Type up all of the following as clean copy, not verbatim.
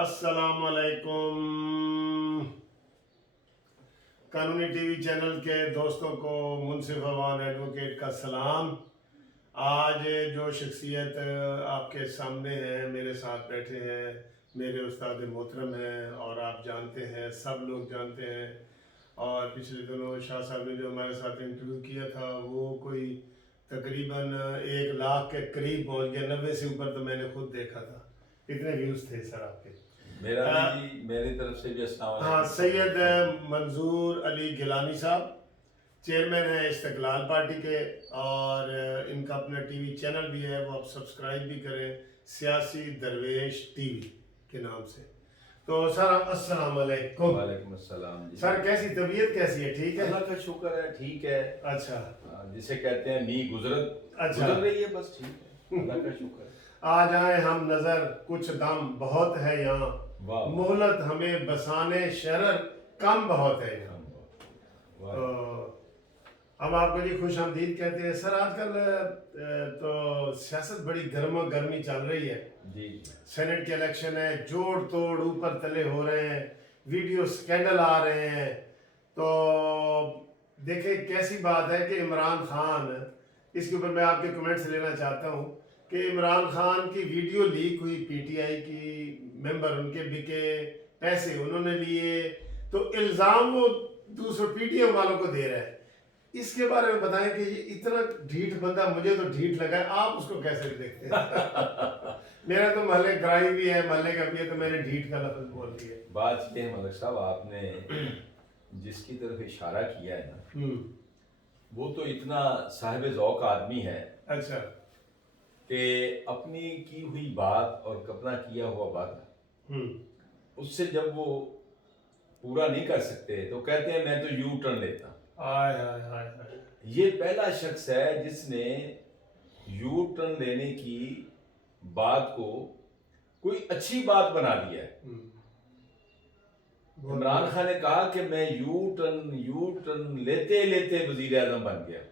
अस्सलाम वालेकुम। कानूनी टीवी चैनल के दोस्तों को मुनसिफ अवान एडवोकेट का सलाम। आज जो शख्सियत आपके सामने है, मेरे साथ बैठे हैं, मेरे उस्ताद मोहतरम हैं और आप जानते हैं, सब लोग जानते हैं। और पिछले दिनों शाह साहब ने जो हमारे साथ इंटरव्यू किया था वो कोई तकरीबन 1 लाख के करीब पहुंच गया, 90 से ऊपर तो मैंने खुद देखा था। इतने व्यूज़ थे सर आपके। मेरा भी जी, मेरी तरफ से भी अस्सलाम हाँ, वालेकुम। सैयद मंजूर अली गिलानी साहब चेयरमैन हैं इस्तकलाल पार्टी के, और इनका अपना टीवी चैनल भी है, वो आप सब्सक्राइब भी करें, सियासी दरवेश टीवी के नाम से। तो सर अस्सलाम वालेकुम। वालेकुम अस्सलाम जी। सर कैसी तबीयत कैसी है? ठीक है, अल्लाह का शुक्र है, ठीक है। अच्छा जिसे कहते हैं नी गुजरत अच्छा गुजर रही है, बस ठीक है, अल्लाह का शुक्र है। आ जाए हम नजर, कुछ दम बहुत है यहाँ, वाह मोहलत हमें बसाने शरर कम बहुत है यहाँ। वाह। तो हम आपको जी खुश आमदीद कहते हैं। सर आजकल तो सियासत बड़ी गर्मा गर्मी चल रही है, जी सेनेट के इलेक्शन है, जोड़ तोड़ ऊपर तले हो रहे हैं, वीडियो स्कैंडल आ रहे हैं। तो देखें कैसी बात है कि इमरान खान, इसके ऊपर मैं आपके कमेंट्स लेना चाहता हूँ कि इमरान खान की वीडियो लीक हुई, पीटीआई की मेंबर उनके बिके, पैसे उन्होंने लिए, तो इल्ज़ाम वो दूसरे पीटीआई वालों को दे रहा है। इसके बारे में बताएं कि ये इतना ढीठ बंदा, मुझे तो ढीठ लगा है, आप उसको कैसे देखते हैं? मेरा तो महल्ले ग्राही भी है, महल्ले का भी है, तो मैंने ढीठ का लफ्ज बोल दिया। बात ये है मलिक साहब, आपने जिसकी तरफ इशारा किया है ना, वो तो इतना साहिब ज़ौक़ आदमी है अच्छा कि अपनी की हुई बात और अपना किया हुआ वादा, उससे जब वो पूरा नहीं कर सकते तो कहते हैं मैं तो यू टर्न लेता। हाय हाय हाय हाय। ये पहला शख्स है जिसने यू टर्न लेने की बात को कोई अच्छी बात बना दिया है। इमरान खान ने कहा कि मैं यू टर्न लेते लेते वजीर आजम बन गया।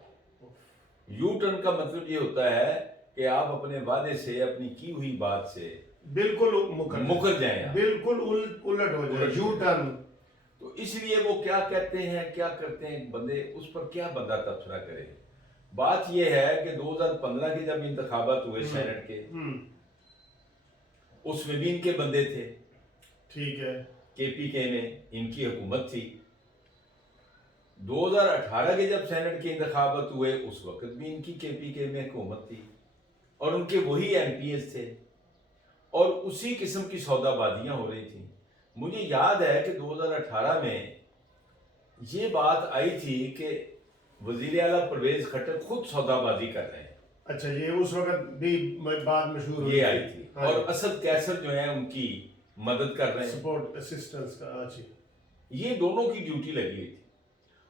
यू टर्न का मतलब ये होता है कि आप अपने वादे से, अपनी की हुई बात से बिल्कुल मुकर जाएं, बिल्कुल उलट हो जाए, यू टर्न। तो इसलिए वो क्या कहते हैं, क्या करते हैं बंदे, उस पर क्या बंदा तबसरा करे। बात यह है कि 2015 के जब इंतखाबात हुए सेनेट के, उसमें भी इनके बंदे थे, ठीक है, केपीके में इनकी हुकूमत थी। 2018 के जब सेनेट के इंतखाबात हुए उस वक्त भी इनकी केपीके में हुकूमत थी और उनके वही एमपीएस थे और उसी किस्म की सौदाबाजियां हो रही थी। मुझे याद है कि 2018 में ये बात आई थी कि वजीर आला परवेज खट्टर खुद सौदाबाजी कर रहे हैं। अच्छा, ये उस वक्त भी बात मशहूर ये आई थी। हाँ, और असद कैसर जो है उनकी मदद कर रहे हैं, सपोर्ट असिस्टेंस का। अच्छी, ये दोनों की ड्यूटी लगी हुई थी।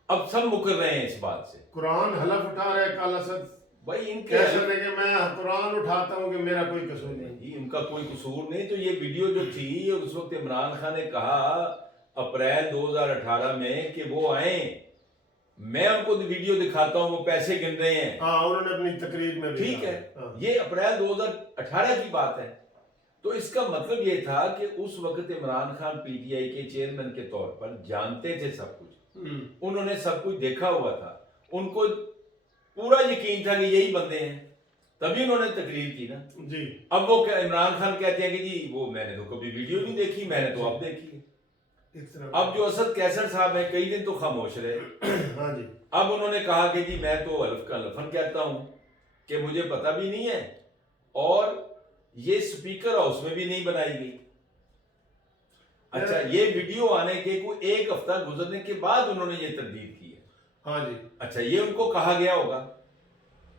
अब सब मुकर रहे हैं इस बात से। कुरान हलफ उठा रहे काला असद भाई इनके कैसे ने कि मैं कुरान उठाता हूँ कि मेरा कोई कसूर नहीं। जी, उनका कोई कसूर नहीं। तो ये वीडियो जो थी, उस वक्त इमरान खान ने कहा अप्रैल 2018 में कि वो आए, मैं उनको वीडियो दिखाता हूँ, वो पैसे गिन रहे हैं। हाँ, उन्होंने अपनी तकरीर में भी ठीक कहा। है, हाँ। ये अप्रैल 2018 की बात है। तो इसका मतलब ये था कि उस वक्त इमरान खान पीटीआई के चेयरमैन के तौर पर जानते थे सब कुछ, उन्होंने सब कुछ देखा हुआ था, उनको पूरा यकीन था कि यही बंदे हैं, तभी उन्होंने तकरीर की ना जी। अब वो इमरान खान कहते हैं कि जी वो मैंने तो कभी वीडियो नहीं देखी, मैंने तो अब देखी है। अब जो असद कैसर साहब है कई दिन तो खामोश रहे। हाँ जी। अब उन्होंने कहा कि जी मैं तो हल्फ का लफन कहता हूं कि मुझे पता भी नहीं है, और ये स्पीकर हाउस में भी नहीं बनाई गई। अच्छा, ये वीडियो आने के कोई 1 हफ्ता गुजरने के बाद उन्होंने ये तरदीद की है। हाँ जी। अच्छा, ये उनको कहा गया होगा।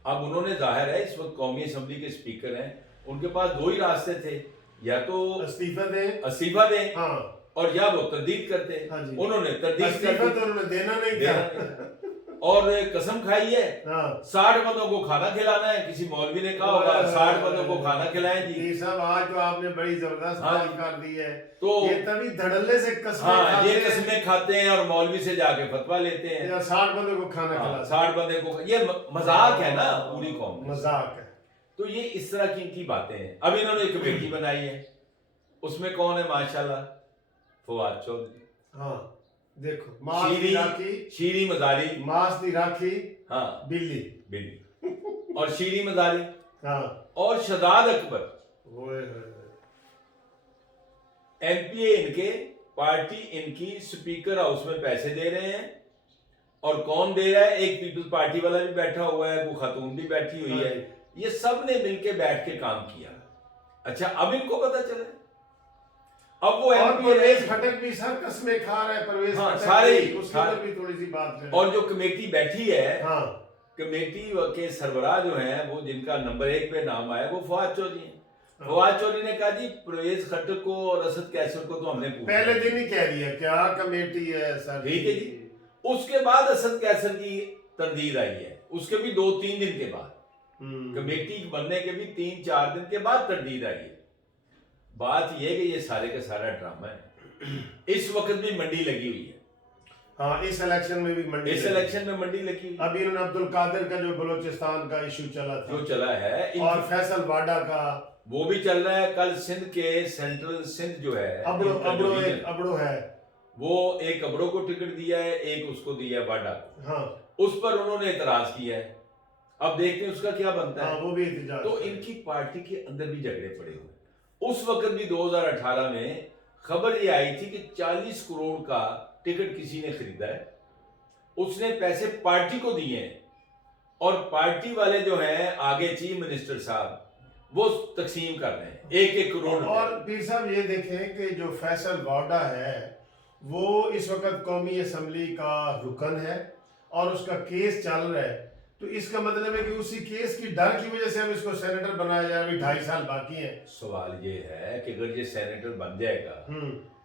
अब उन्होंने, जाहिर है इस वक्त कौमी असम्बली के स्पीकर हैं, उनके पास 2 ही रास्ते थे, या तो इस्तीफा दें हाँ, और या वो तरदीद करते। हाँ जी। उन्होंने तरदीद इस्तीफा तो उन्होंने देना नहीं था। और कसम खाई है, हाँ। 60 बंदों को खाना खिलाना है। किसी मौलवी ने कहा होगा 60 बंदों को खाना खिलाएं जी। साहब आज तो आपने बड़ी जबरदस्त बात कर दी है। तो ये तभी धड़ल्ले से कसमें हाँ, ये कसमें खाते हैं और मौलवी से जाके फतवा लेते हैं, 60 बंदे को खाना खिला। 60 बंदे को। ये मजाक है ना पूरी कौम में, मजाक है। तो ये इस तरह की इनकी बातें हैं। अब इन्होंने एक कमेटी बनाई है, उसमें कौन है माशाल्लाह? फवाद चौधरी, हाँ देखो, मास दी राखी, शीरी मजारी, मास दी राखी, हाँ बिल्ली, बिल्ली, और शीरी मजारी, हाँ और शहजाद अकबर, ओए एमपीए इनके, पार्टी इनकी, स्पीकर हाउस में पैसे दे रहे हैं। और कौन दे रहा है? एक पीपल्स पार्टी वाला भी बैठा हुआ है, वो खातून भी बैठी हुई है। ये सब ने मिलके बैठ के काम किया। अच्छा, अब इनको पता चला, अब वो और एमपीए परवेज खटक भी सर कसमें खा रहा है, परवेज हाँ, खटक सारे भी, उसके ऊपर भी थोड़ी सी बात करें। और जो कमेटी बैठी है, हाँ कमेटी के सरबराह जो हैं, वो जिनका नंबर 1 पे नाम आया, वो फवाद चौधरी हैं। हाँ। फवाद चौधरी ने कहा जी परवेज खट्टक को और असद कैसर को तो हमने पूछा, पहले दिन ही कह दिया क्या कमेटी है सर। ठीक है जी। उसके बाद असद कैसर की तरदीद आई है, उसके भी 2-3 दिन के बाद, कमेटी बनने के भी 3-4 दिन के बाद तरदीद आई है। बात यह कि ये सारे का सारा ड्रामा है। इस वक्त भी मंडी लगी हुई है। हाँ, इस इलेक्शन में भी मंडी, इस इलेक्शन में मंडी लगी हुई है। अभी इन्होंने अब्दुल कादिर का जो बलोचिस्तान का इशू चला था, जो चला है, और फैसल वाडा का वो भी चल रहा है। कल सिंध के सेंट्रल सिंध जो है, अबड़ो है, वो एक अबड़ो को टिकट दिया है, एक उसको दिया है वाडा को। हाँ उस पर उन्होंने एतराज किया है। अब देखते हैं उसका क्या बनता है। हाँ, वो भी एहतजाज तो है। इनकी पार्टी के अंदर भी झगड़े पड़े हुए। उस वक्त भी 2018 में खबर ये आई थी कि 40 करोड़ का टिकट किसी ने खरीदा है, उसने पैसे पार्टी को दिए हैं, और पार्टी वाले जो हैं आगे चीफ मिनिस्टर साहब वो तकसीम कर रहे हैं 1-1 करोड़। और पीर साहब ये देखें कि जो फैसल वाडा है वो इस वक्त कौमी असम्बली का रुकन है और उसका केस चल रहा है, तो इसका मतलब है कि उसी केस की डर की वजह से हम इसको सेनेटर बनाया जाए। अभी 2.5 साल बाकी हैं। सवाल ये है कि अगर ये सेनेटर बन जाएगा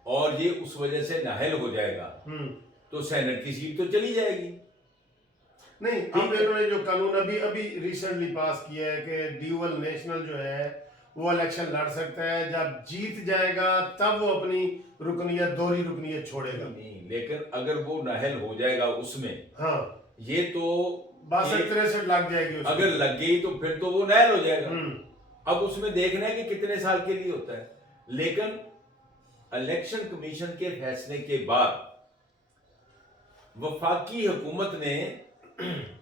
और ये उस वजह से नाअहल हो जाएगा, तो सेनेट की सीट तो चली जाएगी। नहीं, अब इन्होंने जो कानून अभी रिसेंटली पास किया है कि ड्यूअल नेशनल जो है वो इलेक्शन लड़ सकता है, जब जीत जाएगा तब वो अपनी रुकनियत, दोहरी रुकनियत छोड़ेगा। नहीं, लेकिन अगर वो नाअहल हो जाएगा उसमें, हाँ, ये तो 62-63 लग जाएगी उसमें। अगर लग गई तो फिर तो वो नाअहल हो जाएगा। अब उसमें देखना है कि कितने साल के लिए होता है। लेकिन इलेक्शन कमीशन के फैसले के बाद वफाकी हुकूमत ने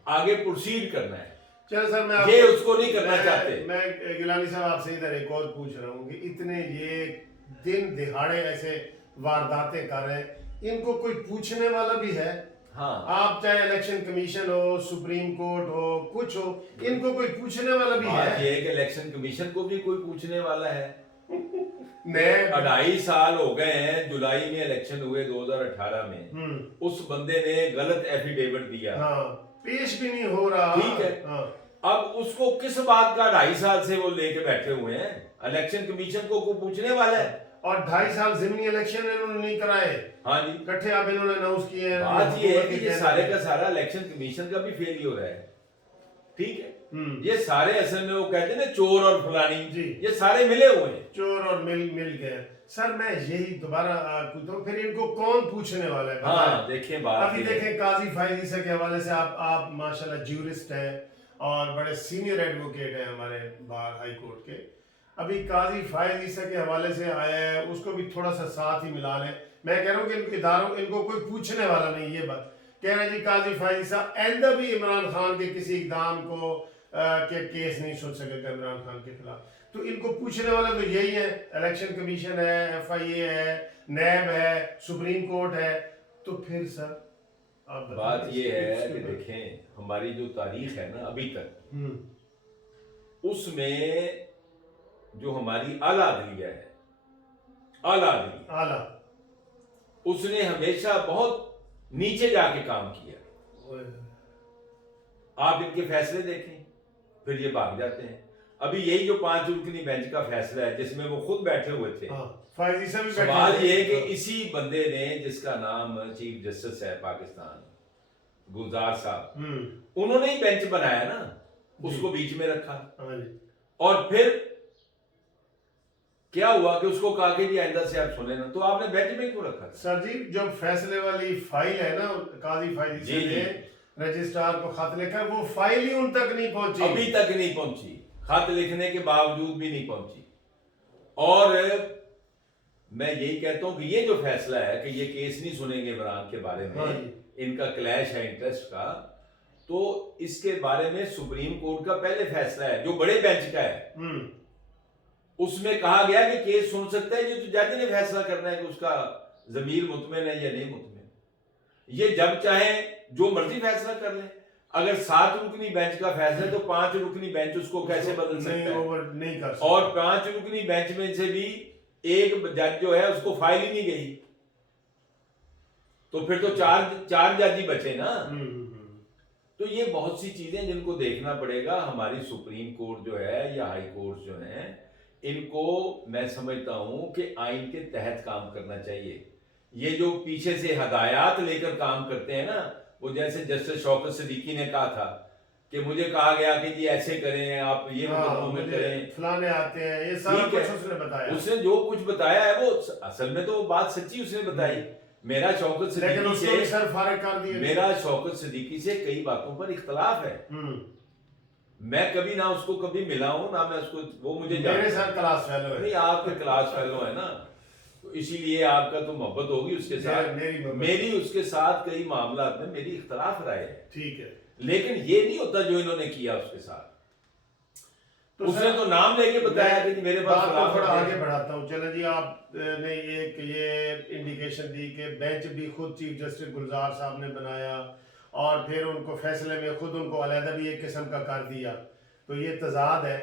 आगे प्रोसीड करना है। चलो सर, मैं ये उसको नहीं करना चाहते। मैं गिलानी साहब आपसे इधर एक और पूछ रहा हूँ कि इतने ये दिन दिहाड़े ऐसे वारदातें कर रहे हैं, इनको कोई पूछने वाला भी है? हाँ, आप चाहे इलेक्शन कमीशन हो, सुप्रीम कोर्ट हो, कुछ हो, इनको कोई पूछने वाला भी बात है? ये है कि इलेक्शन कमीशन को भी कोई पूछने वाला है। मैं 2.5 साल हो गए हैं, जुलाई में इलेक्शन हुए 2018 में, उस बंदे ने गलत एफिडेविट दिया, हाँ, पेश भी नहीं हो रहा। ठीक है। हाँ, अब उसको किस बात का 2.5 साल से वो लेके बैठे हुए हैं? इलेक्शन कमीशन को पूछने वाला है। और 2.5 साल जिमनी इलेक्शन इन्होंने नहीं कराए, हाँ जी, इकट्ठे आप इन्होंने अनाउंस किए हैं। बात ये है कि ये सारे का सारा इलेक्शन कमीशन का भी फेलियर है, ठीक है। ये सारे असल में वो कहते हैं ना चोर और फलानी जी, ये सारे मिले हुए हैं, चोर और मिल गए। सर मैं यही दोबारा तो फिर इनको कौन पूछने वाला है? हाँ देखें बात अभी देखें काजी फायद ईसा के हवाले से आप माशाल्लाह ज्यूरिस्ट हैं और बड़े सीनियर एडवोकेट हैं हमारे बार हाई कोर्ट के। अभी काजी फायद ईसा के हवाले से आया है, उसको भी थोड़ा सा साथ ही मिला लें। मैं कह रहा हूँ कि इनको इदारों, इनको कोई पूछने वाला नहीं। ये बात कह रहे हैं जी काजी फायद ईसा आइंदा भी इमरान खान के किसी इकदाम को के केस नहीं सुन सकेगा इमरान खान के खिलाफ। तो इनको पूछने वाला तो यही है, इलेक्शन कमीशन है, FIA है, नैब है, सुप्रीम कोर्ट है। तो फिर सर आप बात ये है कि देखें हमारी जो तारीख है ना अभी तक, उसमें जो हमारी आला अदलिया है, आला उसने हमेशा बहुत नीचे जाके काम किया। आप इनके फैसले देखें, फिर ये भाग जाते हैं। अभी यही जो 5 रुकनी बेंच का फैसला है जिसमें वो खुद बैठे हुए थे, सवाल ये है कि इसी बंदे ने जिसका नाम चीफ जस्टिस है पाकिस्तान गुलजार साहब, उन्होंने ही बेंच बनाया ना, उसको बीच में रखा। और फिर क्या हुआ कि उसको कहा कि जी आइंदा से आप सुने ना, तो आपने बेंच में क्यों रखा? सर जी जब फैसले वाली फाइल है ना, काजी फाइल ने रजिस्ट्रार को खत लिखा, वो फाइल ही उन तक नहीं पहुंची, अभी तक नहीं पहुंची, खत लिखने के बावजूद भी नहीं पहुंची। और मैं यही कहता हूँ कि ये जो फैसला है कि ये केस नहीं सुनेंगे इमरान के बारे हाँ में, जी। इनका क्लैश है इंटरेस्ट का, तो इसके बारे में सुप्रीम कोर्ट का पहले फैसला है जो बड़े बेंच का है, उसमें कहा गया कि केस सुन सकता है, ये तो जज ने फैसला करना है कि उसका जमीर मुतमिन है या नहीं मुतमिन। ये जब चाहे जो मर्जी फैसला कर ले। अगर 7 रुकनी बेंच का फैसला है तो 5 रुकनी बेंच उसको कैसे बदल सकता है? नहीं कर सकता। और 5 रुकनी बेंच में से भी एक जज जो है उसको फाइल ही नहीं गई, तो फिर तो चार जज ही बचे ना। तो ये बहुत सी चीजें जिनको देखना पड़ेगा। हमारी सुप्रीम कोर्ट जो है या हाई कोर्ट जो है, इनको मैं समझता हूं कि आइन के तहत काम करना चाहिए। ये जो पीछे से हदायत लेकर काम करते हैं ना, वो जैसे जस्टिस शौकत सिद्दीकी ने कहा था कि मुझे कहा गया कि जी ऐसे करें, आप ये मुकदमों में करें, फलाने आते हैं, ये सारा कुछ उसने बताया। उसने जो कुछ बताया है वो असल में तो बात सच्ची उसने बताई। मेरा शौकत सिद्दीकी से कई बातों पर इख्तलाफ है। मैं कभी ना उसको कभी मिला हूं ना मैं उसको, वो मुझे मेरे साथ क्लास फेलो है। नहीं, आपके क्लास फेलो है ना, तो इसीलिए आपका तो मोहब्बत होगी उसके साथ। मेरी उसके साथ कई मामलात में मेरी इख्तलाफ राय है, ठीक है, लेकिन ये नहीं होता जो इन्होंने किया उसके साथ। तो उसने तो नाम लेके बताया कि मेरे पास थोड़ा आगे बढ़ाता हूँ। चलो जी, आपने ये इंडिकेशन दी कि बेंच भी खुद चीफ जस्टिस गुलजार साहब ने बनाया और फिर उनको फैसले में खुद उनको अलहदा भी एक किस्म का कर दिया, तो ये तजाद है।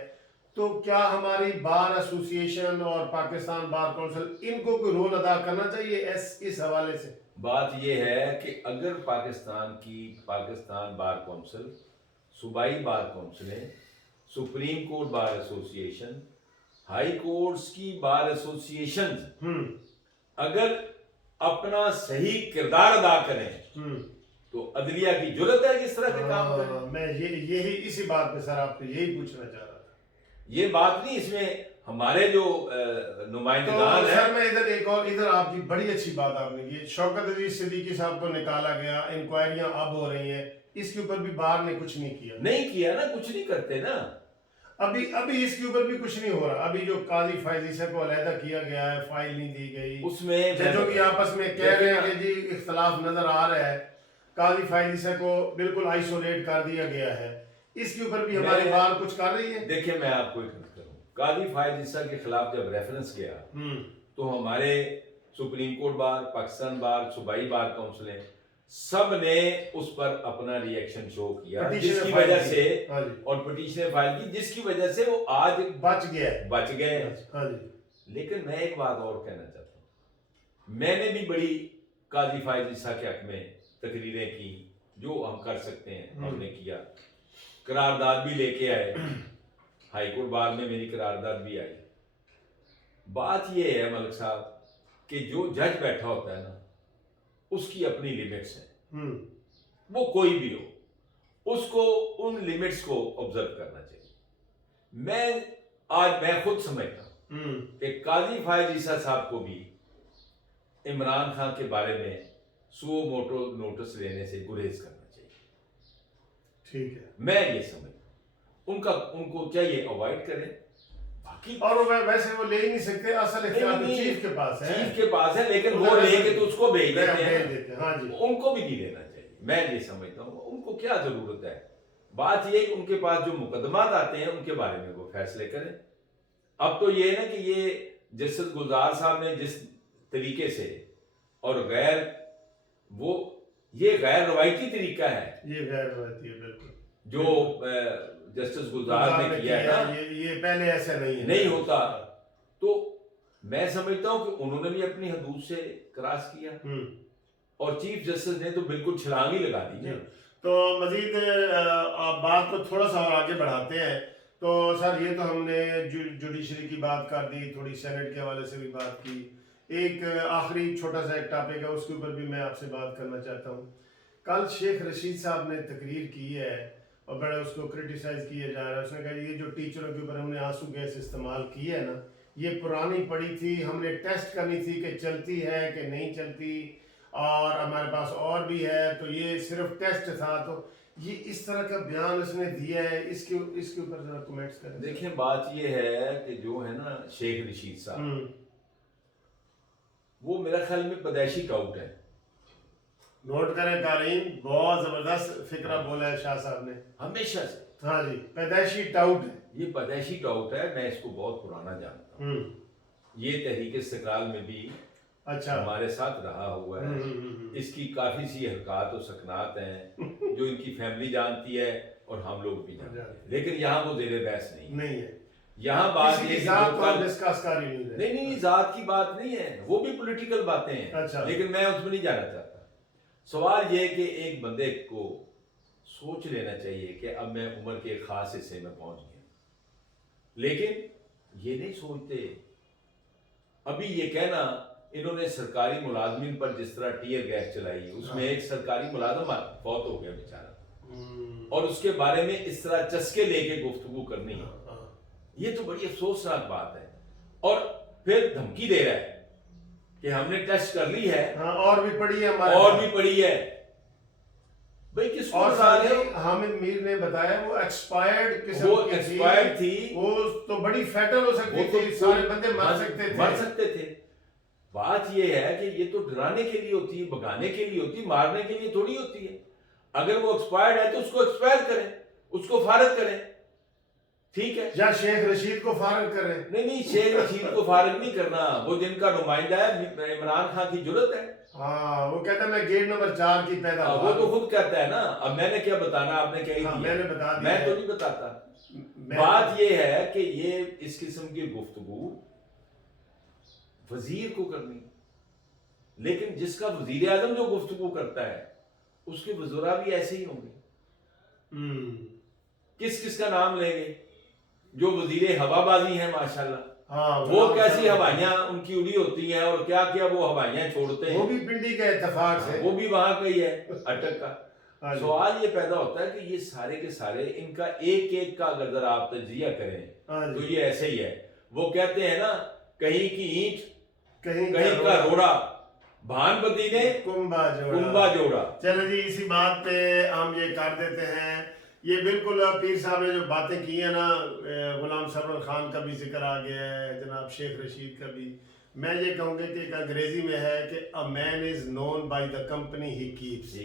तो क्या हमारी बार एसोसिएशन और पाकिस्तान बार काउंसिल इनको कोई रोल अदा करना चाहिए इस हवाले से? बात यह है कि अगर पाकिस्तान बार काउंसिल, सूबाई बार काउंसिलें, supreme court bar association, high courts की बार एसोसिएशन अगर अपना सही किरदार अदा करें तो अदलिया की जुर्रत है किस तरह के काम करें। मैं यही इसी बात पे सर आपको यही पूछना चाह रहा था। ये बात नहीं, इसमें हमारे जो नुमाइंदगान है। सर मैं इधर आपकी बड़ी अच्छी बात आपने की, शौकत अली सिद्दीकी साहब को निकाला गया, इंक्वायरियां अब हो रही हैं, इसके ऊपर भी बार ने कुछ नहीं किया ना, कुछ नहीं करते ना। अभी इसके ऊपर भी कुछ नहीं हो रहा। अभी जो काजी फायजीसा को अलहदा किया गया है, फाइल नहीं दी गई, उसमें जजों की आपस में कह रहे हैं कि जी इख्तलाफ नजर आ रहा है, काजी फायजीसा को बिल्कुल आइसोलेट कर दिया गया है, इसके ऊपर भी हमारी बार कुछ कर रही है। देखिए मैं आपको एक बात करूं, काजी फायजीसा के खिलाफ जब रेफरेंस गया तो हमारे सुप्रीम कोर्ट बार, पाकिस्तान बार, सूबाई बार काउंसिलें सब ने उस पर अपना रिएक्शन शो किया, जिसकी वजह से, और पिटीशन फाइल की, जिसकी वजह से वो आज बच गए। लेकिन मैं एक बात और कहना चाहता हूं, मैंने भी बड़ी काजी फायजीसा के हक में तकरीरें की, जो हम कर सकते हैं हमने किया, करारदाद भी लेके आए, हाई कोर्ट बार में मेरी करारदाद भी आई। बात यह है मलिक साहब कि जो जज बैठा होता है ना, उसकी अपनी लिमिट्स हैं, वो कोई भी हो, उसको उन लिमिट्स को ऑब्जर्व करना चाहिए। मैं खुद समझता हूं कि काजी फायजीसा साहब को भी इमरान खान के बारे में सुओ मोटो नोटिस लेने से गुरेज करना चाहिए, ठीक है, मैं ये समझता हूं। उनको चाहिए अवॉइड करें, और वैसे वो ले ही नहीं सकते, असल इख्तियार तो चीफ के पास है, लेकिन वो लेके तो उसको भेज देते हैं। हाँ जी, उनको भी नहीं देना चाहिए, मैं ये समझता हूँ। उनको क्या जरूरत है, बात ये कि उनके पास जो मुकदमात आते हैं उनके बारे में वो फैसले करें। अब तो ये है ना कि ये जस्टिस गुलजार साहब ने जिस तरीके से, और ये गैर रवायती तरीका है, ये गैर रवायती है बिल्कुल, जो जस्टिस गुलजार ने किया है ना, ये पहले ऐसा नहीं होता। तो मैं समझता हूं कि उन्होंने भी अपनी हदूद से क्रॉस किया, और चीफ जस्टिस ने तो बिल्कुल छलांग ही लगा दी। तो मजीद बात को थोड़ा सा और आगे बढ़ाते हैं। तो सर ये तो हमने जुडिशरी की बात कर दी, थोड़ी सेनेट के हवाले से भी बात की, एक आखिरी छोटा सा एक टॉपिक है उसके ऊपर भी मैं आपसे बात करना चाहता हूँ। कल शेख रशीद साहब ने तकरीर की है और बड़ा उसको क्रिटिसाइज किया जा रहा है। उसने कहा ये जो टीचरों के ऊपर हमने आंसू गैस इस्तेमाल की है ना, ये पुरानी पड़ी थी, हमने टेस्ट करनी थी कि चलती है कि नहीं चलती, और हमारे पास और भी है, तो ये सिर्फ टेस्ट था। तो ये इस तरह का बयान उसने दिया है, इसके ऊपर जरा कमेंट्स करें। देखिए बात ये है कि जो है ना शेख रशीद साहब, وہ میرا خیال میں پیدائشی ٹاؤٹ ہے. نوٹ کریں قارئین، بہت زبردست فکرہ بولا ہے شاہ صاحب نے. ہمیشہ سے ہاں جی، پیدائشی ٹاؤٹ ہے. یہ پیدائشی ٹاؤٹ ہے. میں اس کو بہت پرانا جانتا ہوں. یہ تحریک استقلال میں بھی اچھا ہمارے ساتھ رہا ہوا ہے. اس کی کافی سی حرکات و سکنات ہیں جو ان کی فیملی جانتی ہے اور ہم لوگ بھی جانتے ہیں، لیکن یہاں وہ زیر بحث نہیں ہے. یہاں بات کسی یہ کی کہ ذات جو کو کل ڈسکس کر ہی نہیں رہے. نہیں ذات کی بات نہیں ہے، وہ بھی پولیٹیکل باتیں ہیں. اچھا. لیکن میں اس میں نہیں جانا چاہتا. سوال یہ کہ ایک بندے کو سوچ لینا چاہیے کہ اب میں عمر کے ایک خاص حصے میں پہنچ گیا، لیکن یہ نہیں سوچتے. ابھی یہ کہنا انہوں نے سرکاری ملازمین پر جس طرح ٹیئر گیس چلائی، اس میں ایک سرکاری ملازم فوت ہو گیا بیچارہ، اور اس کے بارے میں اس طرح چسکے لے کے گفتگو کرنی ہے، یہ تو بڑی افسوسناک بات ہے. اور پھر دھمکی دے رہا ہے کہ ہم نے ٹیسٹ کر لی ہے اور بھی پڑھی ہے ہمارے اور بھی پڑھی ہے. بھئی کس کو بتا رہے ہو؟ حامد میر نے بتایا وہ ایکسپائرڈ قسم وہ کی ایکسپائرڈ تھی، وہ تو بڑی فیٹل ہو سکتی تھی، سارے بندے مر سکتے تھے. بات یہ ہے کہ یہ تو ڈرانے کے لیے ہوتی ہے، بھگانے کے لیے ہوتی ہے، مارنے کے لیے تھوڑی ہوتی ہے. اگر وہ ایکسپائرڈ ہے تو اس کو ایکسپائر کریں، اس کو فارغ کریں، ٹھیک ہے. یا شیخ رشید کو فارغ کریں. نہیں شیخ رشید کو فارغ نہیں کرنا، وہ جن کا نمائندہ ہے عمران خان کی جرت ہے. ہاں وہ کہتا ہے میں گیٹ نمبر 4 کی پیدا وہ تو خود کہتا ہے نا. اب میں نے کیا بتانا، آپ نے کیا ہی دیا، میں نے بتا دیا، میں تو نہیں بتاتا. بات یہ ہے کہ یہ اس قسم کی گفتگو وزیر کو کرنی، لیکن جس کا وزیر اعظم جو گفتگو کرتا ہے اس کے وزراء بھی ایسے ہی ہوں گے. کس کا نام لیں گے؟ جو وزیر ہوا بازی ہیں ماشاءاللہ، وہ کیسی ہوائیاں ان کی اڑی ہوتی ہیں اور کیا کیا وہ ہوائیاں چھوڑتے ہیں. وہ بھی پنڈی کے اتفاق سے، وہ بھی وہاں کا ہی ہے اٹک کا. سوال یہ پیدا ہوتا ہے کہ یہ سارے کے سارے ان کا ایک ایک کا اگر ذرا آپ تجزیہ کریں تو یہ ایسے ہی ہے. وہ کہتے ہیں نا کہیں کی اینٹ کہیں کا روڑا، بھان پتی نے کنبا جوڑا. چلو جی اسی بات پہ ہم یہ کر دیتے ہیں. یہ بالکل پیر صاحب نے جو باتیں کی ہیں نا، غلام سرور خان کا بھی ذکر آ گیا ہے، جناب شیخ رشید کا بھی. میں یہ کہوں گا کہ ایک انگریزی میں ہے کہ a man is known by the company he keeps،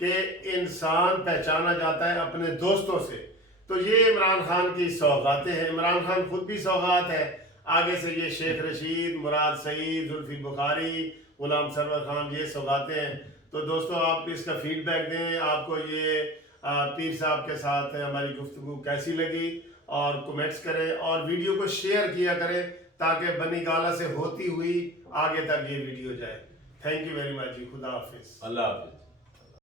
کہ انسان پہچانا جاتا ہے اپنے دوستوں سے. تو یہ عمران خان کی سوغاتیں ہیں. عمران خان خود بھی سوغات ہے، آگے سے یہ شیخ رشید، مراد سعید، زلفی بخاری، غلام سرور خان، یہ سوغاتیں ہیں. تو دوستو آپ اس کا فیڈ بیک دیں، آپ کو یہ پیر صاحب کے ساتھ ہماری گفتگو کیسی لگی، اور کومنٹس کریں اور ویڈیو کو شیئر کیا کریں تاکہ بنی گالہ سے ہوتی ہوئی آگے تک یہ ویڈیو جائے. تھینک یو ویری مچ جی. خدا حافظ. اللہ حافظ.